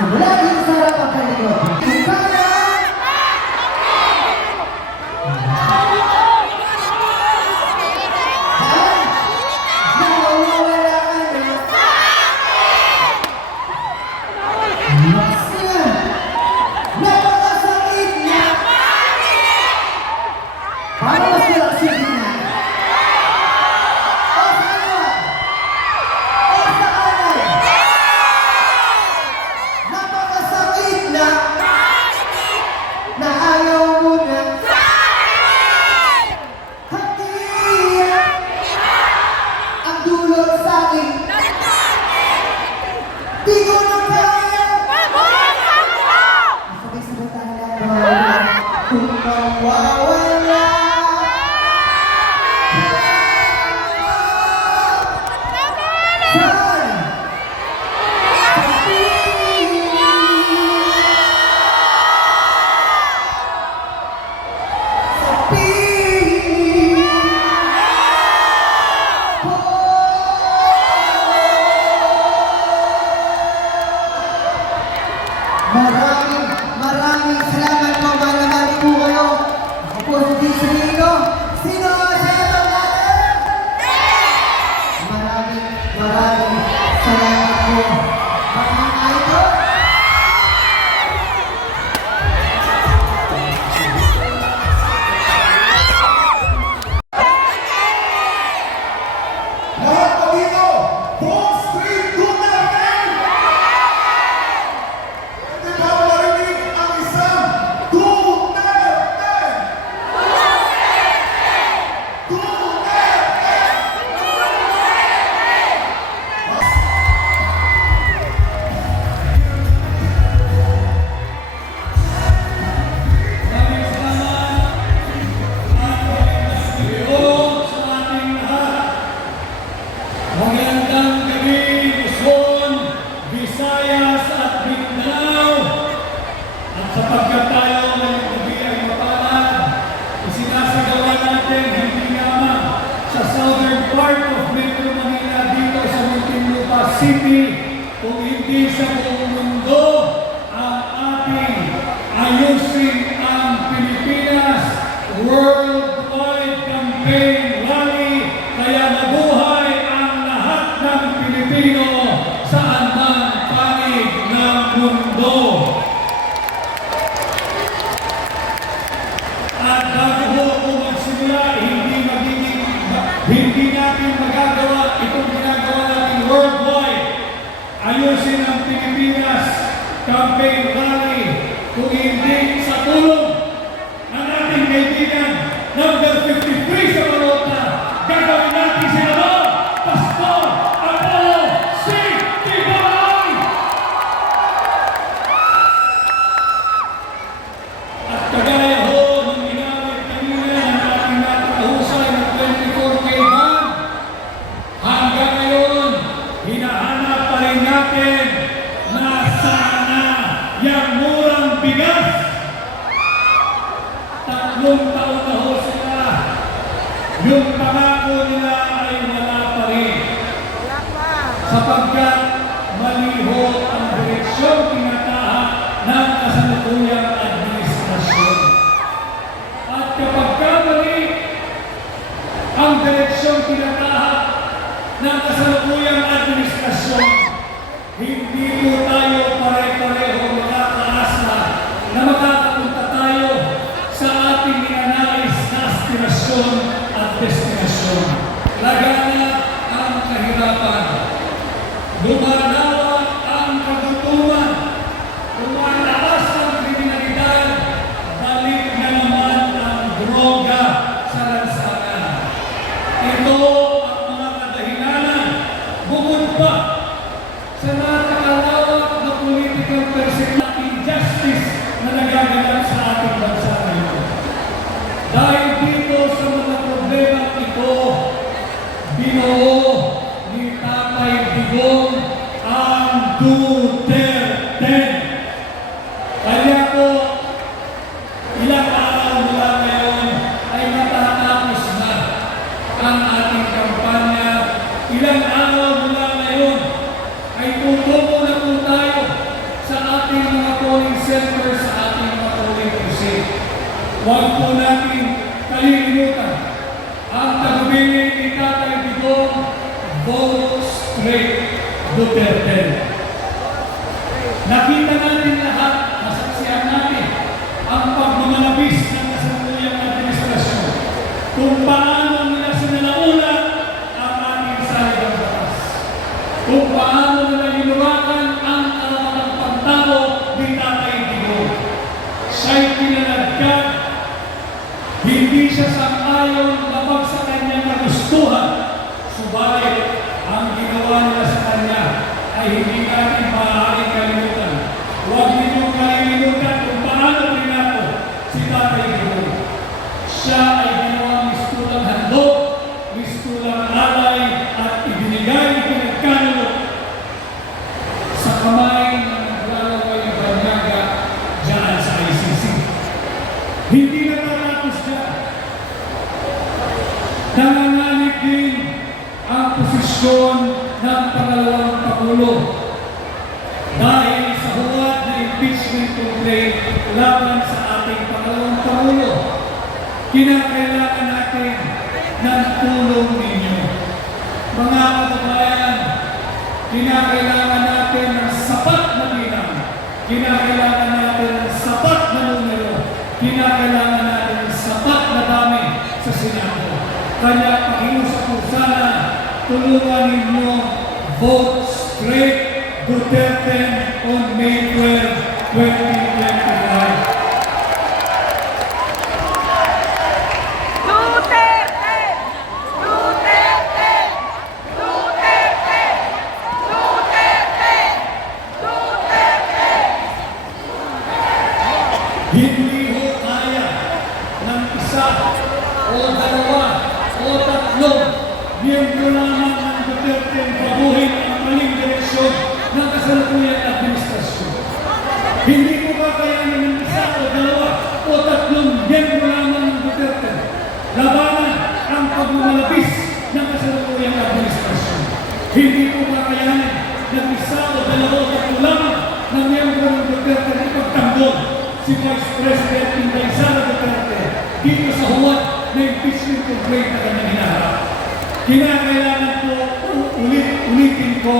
Simula dito sa harap ang kalikod. Kung kaya, maraming salamat po, mahal po kayo. Ako po si Sino. Sino ang sayaw natin? Maraming salamat po, mga idol. Lahat po dito, full screen Duterte! Pwede ba marinig ang isang Duterte? Duterte! Maraming salamat at magandang sa ating lahat. Magandang gabi, Luzon, Visayas at Mindanao. At sapagkat tayo ngayong gabi ay mapalad, isinasagawa natin hindi lamang sa southern part of Metro Manila dito sa Muntinlupa City, kung hindi sa buong mundo, ang ating Ayusin ang Pilipinas Worldwide Campaign Rally. Kaya mabuhay ang lahat ng Pilipino saan man panig ng mundo. At bago ho ako magsimula, hindi natin magagawa itong ginagawa natin worldwide. Ayusin ang Pilipinas Campaign Rally kung hindi sa tulong ng ating kaibigan number 53 sa Marota. Gagawin natin sila mo, Pastor Apollo C. Tibay! At kagaya ho ng ginamit kanina ng ating nakakahusay ng 24K man, hanggang ngayon, hinahanap pa rin natin na sana yung murang bigas. 3 taon na ho sila. Yung pangako nila ay wala pa rin. Sapagkat mali ho ang direksyong tinatahak ng kasalukuyang administrasyon. At kapag mali ang direksyong tinatahak ng kasalukuyang administrasyon, hindi po tayo pare-pareho makakaasa na makakapunta tayo sa ating ninanais na aspirasyon at destinasyon. Laganap ang kahirapan, lumalawak ang kagutuman, lumalakas ang kriminalidad, balik na naman ang droga sa lansangan. Ito ang mga kadahilanan, bukod pa sa napakalawak na political persecution at injustice na nagaganap sa ating bansa ngayon. Dahil dito sa mga problema ito, binuo ni Tatay Digong ang Duterte. Kaya po, ilang araw mula ngayon ay matatapos na ang ating kampanya. Ilang araw mula ngayon ay tutungo na po tayo sa Nakita natin lahat, nasaksihan natin ang pagmamalabis ng kasalukuyang administrasyon kung paano nila sinalaula ang ating saligang batas, kung paano nila hinuwakan ang karapatang pagtao ni Tatay Digong. Siya'y pinalagkat, hindi siya sang-ayon labag sa kanyang kagustuhan, subalit ang ginawa nila sa kanya ay hindi natin maaaring kalimutan. Huwag ninyong kalimutan kung paano pinato si Tatay Digong. Siya ay ginawang mistulang handog, mistulang alay, at ibinigay pinagkanunod sa kamay ng naglalaway ng banyaga dyan sa ICC. Hindi natatapos dyan. Nanganganib din ang posisyon ng pangalawang Pangulo dahil sa huwad na impeachment complaint laban sa ating pangalawang Pangulo. Kinakailangan natin ng tulong ninyo. Mga kababayan, kinakailangan natin ng sapat na bilang, kinakailangan natin ng sapat na numero, kinakailangan natin ng sapat na dami sa Senado. Kaya pakiusap ko sana, tulungan ninyo vote straight Duterte on May 12, 2025. Duterte! Duterte! Duterte! Duterte! Duterte! Hindi ho kaya ng isa o dalawa o tatlo miyembro lamang ng Duterte ang baguhin ang maling direksyon ng kasalukuyang administrasyon. Hindi mo ba kayanin ng isa o dalawa o tatlong miyembro lamang ng Duterte labanan ang pagmamalabis ng kasalukuyang administrasyon? Hindi mo ba kayanin ng isa o dalawa o tatlo lamang ng miyembro ng Duterte na ipagtanggol si Vice President Inday Sara Duterte dito sa huwad na impeachment complaint na kanyang hinaharap? Kinakailangan po, ulitin ko,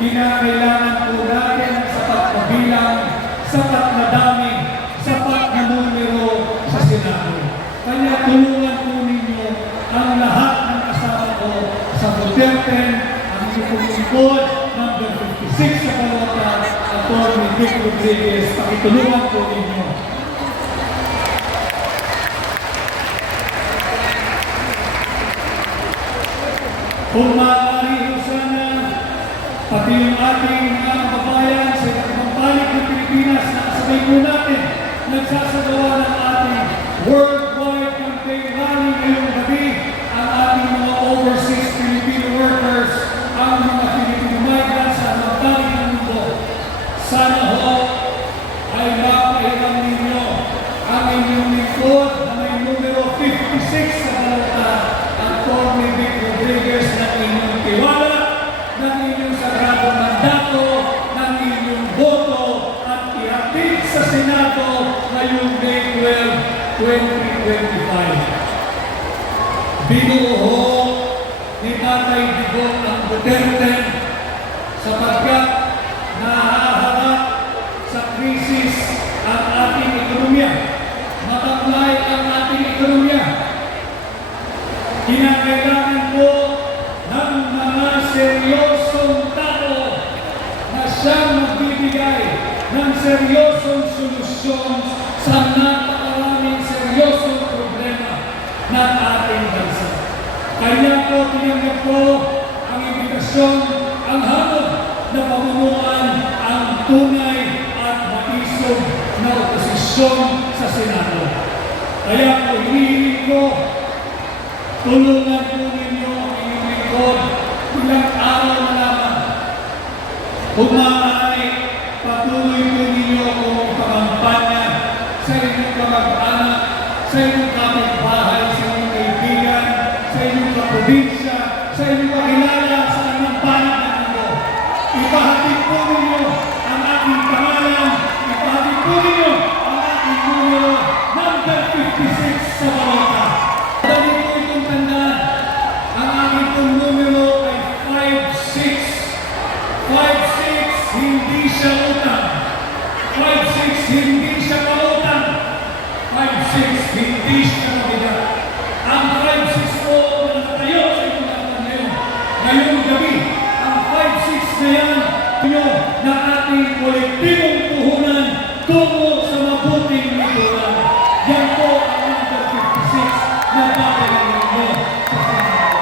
kinakailangan po natin ang sapat na bilang, sapat na dami, sapat na numero sa Senado. Kaya tulungan po ninyo ang lahat ng kasama ko sa Duterte, ang inyong lingkod, number 56 sa Kalota, Atty. Vic Rodriguez. Pakitulungan po ninyo. Kung maaari ho sana, pati yung ating mga kababayan sa ibang panig ng Pilipinas na kasabay po natin nagsasagawa ng ating worldwide campaign rally ngayong gabi, ang ating mga overseas Filipino workers, ang mga Filipino migrants sa mga panig ng mundo. Sana ho ay mapahiram ninyo ang inyong lingkod na may numero 56 sa Kalota, Atty. Vic Rodriguez, ng inyong tiwala, ng inyong sagradong mandato, ng inyong boto, at ihatid sa Senado ngayong May 12, 2025. Binuho ni Tatay Digong ang Duterte sapagkat nahaharap sa krisis ang ating ekonomiya. Mataklay ang ating ekonomiya. Kinakailangan po ng mga seryosong tao na siyang magbibigay ng seryosong solusyon sa napakaraming seryosong problema ng ating bansa. Kaya po tinanggap ko ang imbitasyon, ang hamon na pamunuan ang tunay at matisog na oposisyon sa Senado. Kaya po hinihiling ko, tulungan po ninyo ang inyong lingkod ilang araw na lamang. Kung maaari, patuloy po ninyo kung ipakampanya sa inyong kamag-anak, sa inyong kapitbahay, sa inyong kaibigan, sa inyong kaprobinsya, sa inyong kakilala sa inyong panig ng mundo. Ipahatid po ninyo ang aking pangalan, ipahatid po ninyo ang aking numero, number 56 sa Kalota. Dali po itong tandaan, ang aking pong numero ay 56. 56, hindi siya utang. hindi siya mautang. 5'6", hindi siya mabigat. Ang 5'6" po na nakatayo sa inyong lahat ngayon. Ngayong gabi, ang 5'6" na yan, nyo na ating kolektibong puhunan tungo sa mabuting likuran. Yan po ang number 56 na babayan ninyo sa Senado.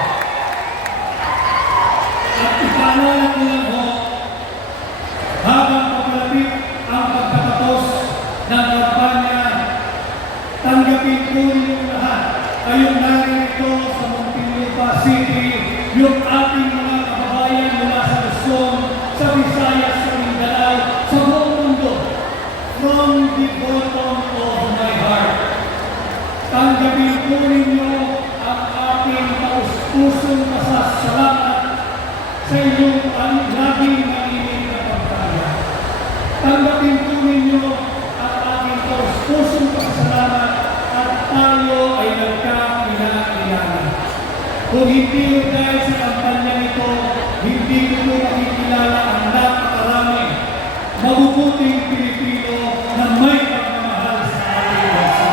At ipaalala ko lang po, habang papalapit ang pagtatapos ng kampanya, tanggapin po ninyong lahat. Kayong narito sa Muntinlupa City, yung ating mga kababayan mula sa Luzon, sa Visayas, sa Mindanao, sa buong mundo. From the bottom of my heart, tanggapin po ninyo ang aking taus-pusong pasasalamat sa inyong laging mainit na pagkaya. Tanggapin po ninyo ang aking taus-pusong pasasalamat at tayo ay nagkakilala. Kung hindi mo dahil sa kampanya nito, hindi ko makikilala ang napakarami mabubuting Pilipino na may pagmamahal sa ating bansa.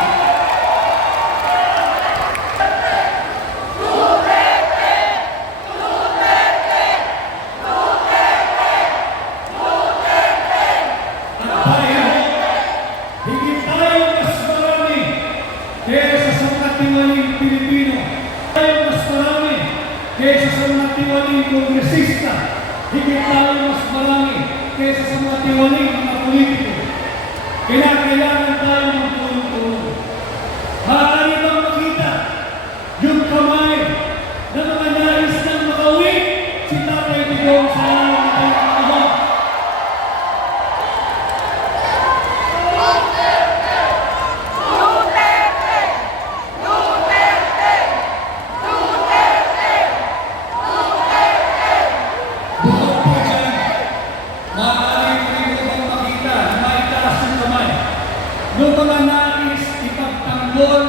At tayo, higit tayo mas marami kaysa sa mga tiwaling Pilipino. Tayo mas marami kaysa sa mga tiwaling kongresista. Higit tayo mas marami kaysa sa mga tiwaling mga politiko. Kailangan tayo ng tulong-tulong. Maaari bang makita yung kamay na mga nais ng makauwi si Tatay Digong sa alam ng ako? Bukod po dyan, maaari rin ko bang makita na maitaas ang kamay ng mga nais ipagtanggol